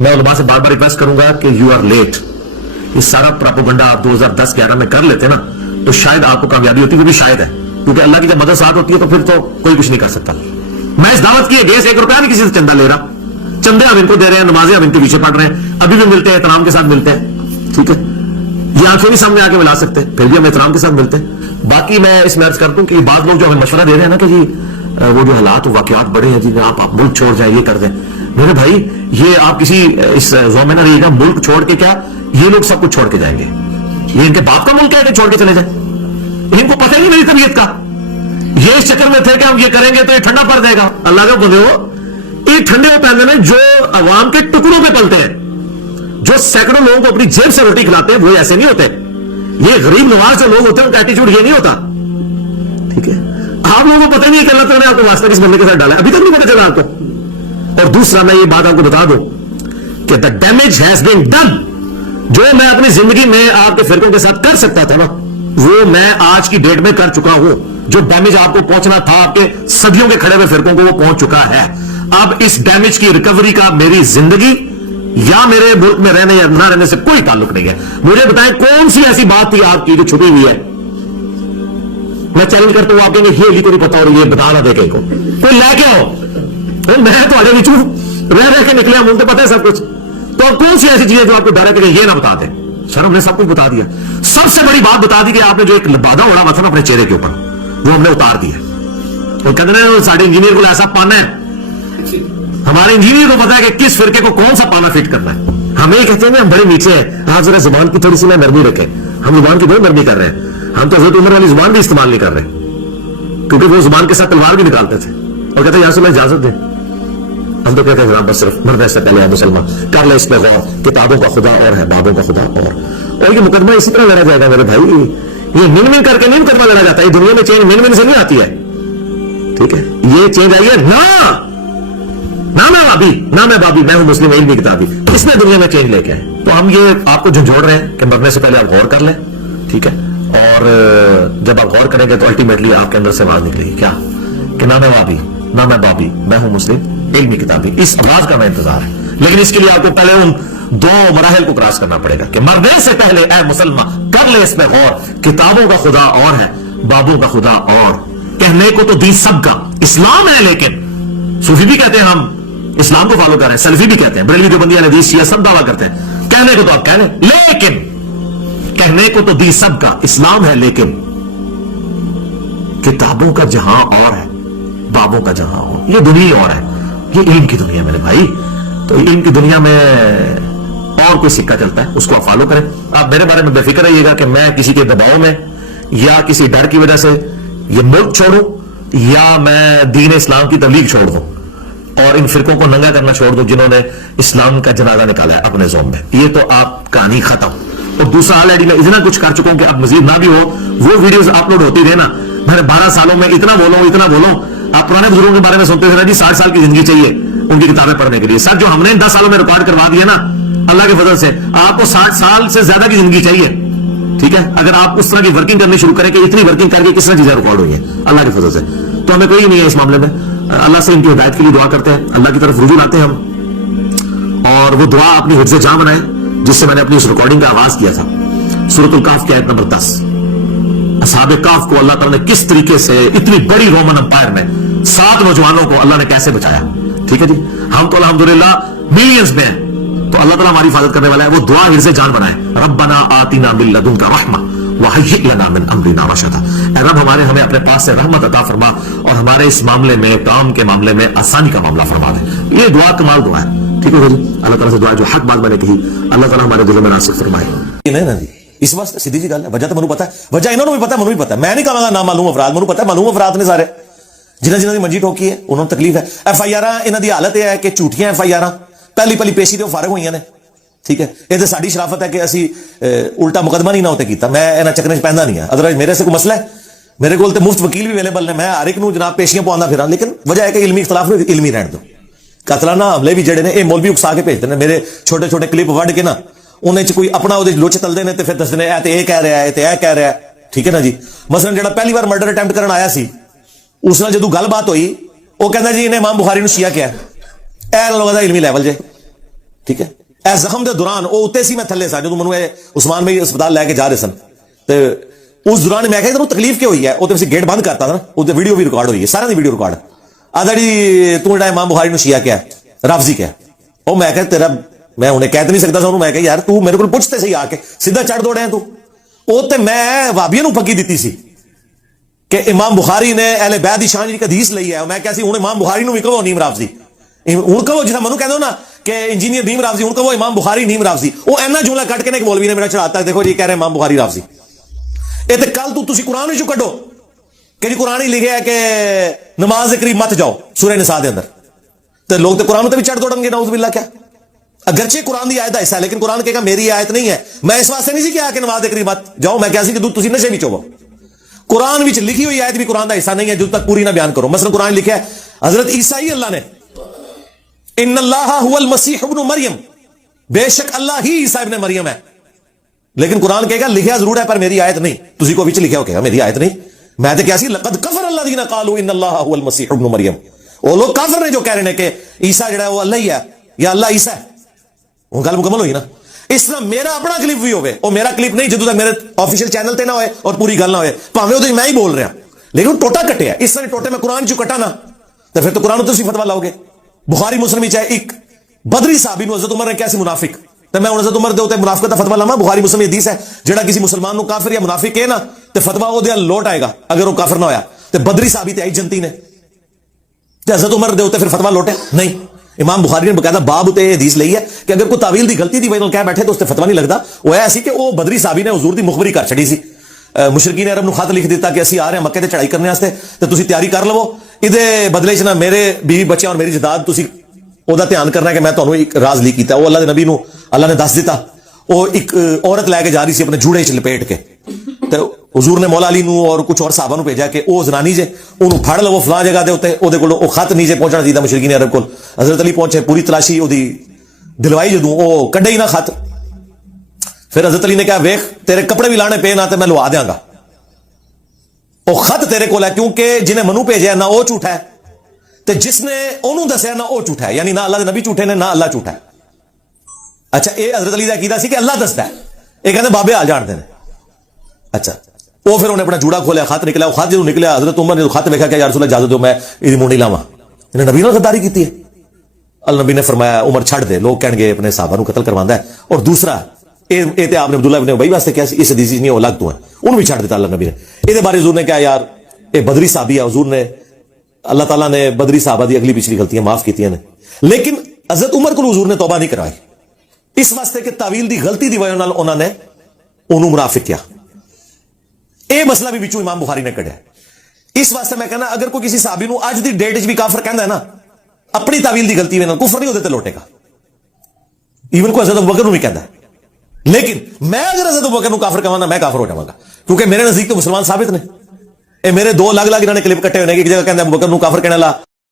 मैं उलमा से बार बार रिक्वेस्ट करूंगा कि यू आर लेट। ये सारा प्रोपेगेंडा आप 2010-11 में कर लेते ना तो शायद आपको कामयाबी होती, क्योंकि शायद है, क्योंकि अल्लाह की जब मदद साथ होती है तो फिर तो कोई कुछ नहीं कर सकता। मैं इस दावत की गैस 1 रुपया नहीं किसी से चंदा ले रहा, चंदे हम इनको दे रहे हैं, नमाजें हम इनके पीछे पढ़ रहे हैं, अभी भी मिलते हैं, एहतराम के साथ मिलते हैं, ठीक है। ये आंखें भी सामने आके मिला सकते हैं, फिर भी हम एहतराम के साथ मिलते हैं। बाकी मैं इसमें अर्ज करता हूं कि बाद लोग जो हमें मशवरा दे रहे हैं ना कि जी वो जो हालात वाकयात बड़े हैं जी, आप मुल्क छोड़ जाए, ये कर दें, मेरे भाई ये आप किसी इस जोन में ना रहिएगा, मुल्क छोड़ के क्या, ये लोग सब कुछ छोड़ के जाएंगे। ये इनके बाप का मुल्क है कि छोड़ के चले जाए, इनको पता ही नहीं तबीयत का। ये इस चक्कर में थे कि हम ये करेंगे तो ये ठंडा पड़ जाएगा। अल्लाह का बोले हो, ये ठंडे वो पहनने में जो अवाम के टुकड़ों पे पलते हैं, जो सैकड़ों लोगों को अपनी जेब से रोटी खिलाते हैं, वो ऐसे नहीं होते। ये गरीब नवाज जो लोग होते हैं उनका एटीट्यूड ये नहीं होता, ठीक है। आप लोगों को पता नहीं है कि अल्लाह ताला ने आपको वास्ता किस बंदे के साथ डाला है, अभी तक नहीं पता चला आपको। और दूसरा मैं ये बात आपको बता दूं कि the damage has been done. जो मैं अपनी जिंदगी में आपके फिरकों के साथ कर सकता था ना, वो मैं आज की डेट में कर चुका हूं। जो डैमेज आपको पहुंचना था आपके सदियों के खड़े हुए फिरकों को, वो पहुंच चुका है। अब इस डैमेज की रिकवरी का मेरी जिंदगी या मेरे मुल्क में रहने या ना रहने से कोई ताल्लुक नहीं है। मुझे बताएं कौन सी ऐसी बात थी आपकी जो छुपी हुई है। मैं चैलेंज करता हूं, आप कहेंगे ये भी तो नहीं पता और ये बता ना दे को कोई लेके आओ। मैं तो अरे नीचू रह रह के निकले, मुझे पता है सब कुछ। तो अब कौन सी ऐसी चीजें जो आपको डर है कि ये ना बता दें। सर हमने सब कुछ बता दिया। सबसे बड़ी बात बता दी कि आपने जो एक बाधा उड़ा हुआ था ना अपने चेहरे के ऊपर, वो हमने उतार दिया। और कहते हैं साढ़े इंजीनियर को ऐसा पाना है, हमारे इंजीनियर को पता है कि किस फिरके को कौन सा पाना फिट करना है। हम ये कहते हैं हम बड़े नीचे हैं, आप जरा जुबान की थोड़ी सी ना नरमी रखें। हम जुबान की बहुत नरमी कर रहे हैं। हम तो हजरत उमर वाली जुबान भी इस्तेमाल नहीं कर रहे, क्योंकि वो जुबान के साथ तलवार भी निकालते थे और कहते यहां से मैं इजाजत दें। हम तो कहते हैं बस सिर्फ मरने से पहले मुसलमान कर ले इसमें गौर, किताबों का खुदा और है, बाबों का खुदा और ये मुकदमा इसी तरह लड़ा जाएगा मेरे भाई। ये मिन मिन करके नहीं मुकदमा लड़ा जाता। ये दुनिया में चेंज मिन मिन से नहीं आती है, ठीक है। ये चेंज आई है ना मैं बाबी, ना मैं बाबी, मैं हूं मुस्लिम इल्मी किताबी, इसमें दुनिया में चेंज लेके आए। तो हम ये आपको झंझोड़ रहे हैं कि मरने से पहले आप गौर कर लें, ठीक है। और जब आप गौर करेंगे तो अल्टीमेटली आपके अंदर से आवाज निकलेगी क्या कि ना मैं बाबी, ना मैं बाबी, मैं हूं मुस्लिम इल्मी किताबी। इस आवाज का मैं इंतजार है, लेकिन इसके लिए आपको पहले उन 2 मराहल को क्रॉस करना पड़ेगा कि मरने से पहले ऐ मुसलमान कर ले इसमें गौर, किताबों का खुदा और है, बाबों का खुदा और। कहने को तो दीन सबका इस्लाम है, लेकिन सूफी भी कहते हैं हम इस्लाम को फॉलो कर रहे हैं, सल्फी भी कहते हैं, बरेलवी देवबंदी हदीस शिया सब दावा करते हैं। कहने को तो आप कह लें, लेकिन कहने को तो दीन सबका इस्लाम है, लेकिन किताबों का जहां और है, बाबों का जहां और। ये दुनिया और है, ये इल्म की दुनिया मेरे भाई। तो इल्म की दुनिया में और कोई सिक्का चलता है, उसको आप फॉलो करें। आप मेरे बारे में बेफिक्र रहिएगा कि मैं किसी के दबाव में या किसी डर की वजह से ये मुल्क छोड़ूं या मैं दीन इस्लाम की तबलीग छोड़ दूं और इन फिरकों को नंगा करना छोड़ दूं जिन्होंने इस्लाम का जनाजा निकाला है अपने जोन में। ये तो आप कहानी खत्म। और दूसरा ऑलरेडी मैं इतना कुछ कर चुका हूं कि अब मजीद ना भी हो, वो वीडियोस अपलोड होती रहे ना। मैंने 12 सालों में इतना बोलो। आप पुराने बुजुर्गों के बारे में सुनते थे ना जी, 60 साल की जिंदगी चाहिए उनकी किताबें पढ़ने के लिए। सर जो हमने 10 सालों में रिकॉर्ड करवा दिया ना, अल्लाह के फजल से आपको 60 साल से ज्यादा की जिंदगी चाहिए, ठीक है। अगर आप उस तरह की वर्किंग करनी शुरू करें कि इतनी वर्किंग करके किस तरह चीजें रिकॉर्ड हुई है अल्लाह के फजल से, तो हमें कोई नहीं है इस मामले में। अल्लाह से इनकी हिदायत के लिए दुआ करते हैं, अल्लाह की तरफ रुजू लाते हैं हम, और वो दुआ अपनी हिफ्ज़े जान बनाए जिससे मैंने अपनी इस रिकॉर्डिंग का आगाज किया था। सूरतुल काफ की आयत नंबर 10। असहाबे काफ को अल्लाह ताला ने किस तरीके से इतनी बड़ी रोमन अंपायर में 7 नौजवानों को अल्लाह ने कैसे बचाया, ठीक है जी। हम तो अल्हम्दुलिल्लाह मिलियंस में हैं, तो अल्लाह ताला हमारी हिफाजत करने वाला है। वो दुआ हिफ्ज़े जान बनाए, रब्बना आतिना मिन लदुनका रहमा वहय्यि लना मिन अमरिना रशदा। ऐ रब हमें अपने पास से रहमत अता फरमा और हमारे इस मामले में, काम के मामले में आसानी का मामला फरमा दे। ये दुआ कमाल दुआ है, ठीक है जी। अल्लाह ताला से दुआ जो हक बात मैंने कही, अल्लाह ताला हमारे दिलों में नासिक फरमाए। नहीं ना जी, इस वास्ते सीधी जी गल है। वजह तो मैनू पता है, वजह इन्होंने भी पता, मैनू भी पता है। मैं नहीं कहांगा ना मालूम अफराद, मैनू पता है मालूम अफराद ने सारे जिन्हां दी मंजी ठोकी है, उन्होंने तकलीफ है। FIR इन्हां दी हालत यह है कि झूठियां FIR पहली पेशी तो फारग हुई ने, ठीक है। ये तो साडी शराफत है कि असी उल्टा मुकदमा नहीं ना होते कीता। मैं इन्हां चक्करां च पैंदा नहीं है, अदरवाइज मेरे से कोई मसला है, मेरे को तो मुफ्त वकील भी अवेलेबल ने, मैं हर एक नूं जनाब पेशियां पवांदा फिरां। लेकिन वजह है कि इल्मी इख्तलाफ में इल्मी रहने दो। कतलाना हमले भी जड़े ने ये मौलवी उकसा के भेजते हैं, मेरे छोटे छोटे क्लिप वढ़ के ना उन्हें कोई अपना लुच तलते हैं, फिर दसते हैं ये कह रहा है, ये कह रहा है, ठीक है ना जी। मसलन जो पहली बार मर्डर अटैम्प्ट करने आया सी, उस नाल जदों गलबात हुई, वो कहता जी इन्हें इमाम बुखारी नूं शिया क्या है, ए लोगों का इल्मी लैवल जे ٹھیک ہے اے زخم دے دوران وہ اتنے سی میں تھلے سا جدوں مینوں عثمان بھائی اسپتال لے کے جا رہے سن تے اس دوران میں کہا تینوں تکلیف کیوں ہوئی ہے وہ تو گیٹ بند کرتا تھا نا وہ ویڈیو بھی ریکارڈ ہوئی ہے سارا دی ویڈیو ریکارڈ آدھا جی تو جڑا امام بخاری نو شیعہ کیا رافضی کیا وہ میں کہ تیرا میں انہیں کہہ نہیں سکتا سا میں کہ یار تو میرے کو پوچھتے سی آ کے سیدھا چڑھ دوڑے ہیں تو وہ تے میں وابیاں نو پکی دیتی سی کہ امام بخاری نے اہل بیت دی شان دی حدیث لئی ہے میں کہا سی ہن امام بخاری نو بھی کہو نیم رافضی ہن کہو جس منو کہہ دو نا کہ انجینئر نیم رافضی ہن کہو امام بخاری نیم رافضی وہ اینا جملہ کٹ کے ایک مولوی نے میرا چڑھاتا ہے دیکھو جی کہہ رہے امام بخاری رافضی یہ تو کل تسی قرآن وچوں کڈو کہ جی قرآن ہی لکھا ہے کہ نماز قریب مت جاؤ سورہ نساء دے اندر تو لوگ تو قرآن تے بھی چڑھ دوڑن گے نعوذ باللہ کیا اگرچہ قرآن دی آیت کا حصہ ہے لیکن قرآن کہے گا میری آیت نہیں ہے میں اس واسطے نہیں سی کہا کہ نماز قریب مت جاؤ میں کہا سی کہ تسی نشے وچ ہوو قرآن وچ لکھی ہوئی آیت بھی قرآن دا حصہ نہیں ہے جب تک پوری نہ بیان کرو مثلا قرآن لکھا ہے حضرت عیسیٰ ہی اللہ نے ان اللہ هو المسیح ابن مریم بے شک اللہ ہی عیسیٰ ابن مریم ہے لیکن قرآن کہے گا لکھیا ضرور ہے پر میری آیت نہیں تسی کو وچ لکھیا ہو کہے گا میری آیت نہیں میں تو کیا سی لقد کفر الذین قالوا ان اللہ هو المسیح ابن مریم وہ لوگ کافر نے جو کہہ رہے ہیں کہ عیسیٰ جڑا ہے وہ اللہ ہی ہے یا اللہ عیسیٰ ہے وہ گل مکمل ہوئی نا اس طرح میرا اپنا کلپ بھی ہوئے وہ میرا کلپ نہیں جدوں تک میرے آفیشیل چینل تے نہ ہوئے اور پوری گل نہ ہوئے پاویں وہ میں ہی بول رہا لیکن ٹوٹا کٹیا اس طرح ٹوٹے میں قرآن چوں کٹا نا تو پھر تو قرآن تو فتوا لاؤ گے بخاری مسلم چاہے ایک بدری صحابی نو حضرت عمر نے کیسی منافق تو میں حضرت عمر دے اوتے منافقت دا فتوا لاواں بخاری مسلم حدیث ہے جڑا کسی مسلمان نو کافر یا منافق کہے نا تے فتوا او دے لوٹ آئے گا اگر وہ کافر نہ ہویا تے بدری صحابی تے آئی جنتی نے تے حضرت عمر دے اوتے پھر فتوا لوٹے نہیں امام بخاری نے باقاعدہ باب تے حدیث لئی ہے کہ اگر کوئی تعویل دی غلطی دی وجہ نال کہہ بیٹھے تو اس تے فتوا نہیں لگدا وہ ایسی کہ وہ بدری صحابی نے حضور دی مخبری کر چھڑی سی مشرکین عرب نو خط لکھ دیتا کہ اسی آ رہے ہیں مکے تے چڑھائی کرنے واسطے تے تسی تیاری کر لو ادے بدلے چ نہ میرے بیوی بچے اور میری جائیداد تسی او دا دھیان کرنا ہے کہ میں تانوں ایک راز لیک کیتا وہ اللہ دے نبی نو اللہ نے دس دیتا وہ ایک عورت لے کے جا رہی سی اپنے جوڑے چ لپیٹ کے تے حضور نے مولا علی نو اور کچھ اور صحابہ نو بھیجا کہ او زنانی جے اونوں پھڑ لو فلاں جگہ دے اوتے او دے کول او خط نیچے پہنچنا چاہیے مشرکین عرب کول حضرت علی پہنچے پوری تلاشی او دی دلوائی جدوں او کڈے ہی نہ خط پھر حضرت علی نے کہا ویکھ تیرے کپڑے بھی لانے پے نہ تے میں لوا دیاں گا او خط تیرے کول ہے کیونکہ جنہیں منو بھیجا نہ او جھوٹا ہے تے جس نے انہوں دسیا نہ او جھوٹا ہے یعنی نہ اللہ دے نبی جھوٹے نے نہ اللہ جھوٹا ہے اچھا اے حضرت علی دا عقیدہ سی کہ اللہ دستا ہے یہ کہتے بابے آ جانتے ہیں اچھا وہ پھر انہیں اپنا جوڑا کھولیا خط نکلا وہ خط جو نکلیا حضرت عمر نے خط دیکھا کہ یا رسول اللہ اجازت دو میں یہ مونڈی لاواں انہیں نبی نے غداری کی ہے اللہ نبی نے فرمایا عمر چھڑ دے لوگ کہیں گے اپنے صحابہ نو قتل کروانا ہے اور دوسرا اے تے آپ نے عبداللہ ابن ابی واسطے کیا اس حدیث نہیں وہ الگ تو ہے انہوں بھی چھڑ دیتا اللہ نبی نے یہ بارے حضور نے کہا یار اے بدری صحابی ہے حضور نے اللہ تعالیٰ نے بدری صحابہ دی اگلی پچھلی غلطیاں معاف کی نے لیکن حضرت عمر کو حضور نے توبہ نہیں کروائی اس واسطے کہ تعویل دی غلطی دی وجہ نال انہوں نے انہوں منافق کیا اے مسئلہ بھی بچوں امام بخاری نے کڑیا اس واسطے میں کہنا اگر کوئی کسی صحابی نو اج دی ڈیٹ وچ بھی کافر کہندا ہے نا اپنی تعویل دی غلطی وجہ کفر نہیں ہوتے تے لوٹے گا ایون کو حضرت ابوبکر نو بھی کہندا ہے لیکن میں اگر حضرت ابوبکر نو کافر کہواں میں کافر ہو جاواں گا کیونکہ میرے نزدیک تو مسلمان ثابت نے اے میرے دو الگ الگ انہوں نے کلپ کٹے ہوئے ہیں کہ ایک جگہ کہندا ابوبکر نو کافر کہنے لا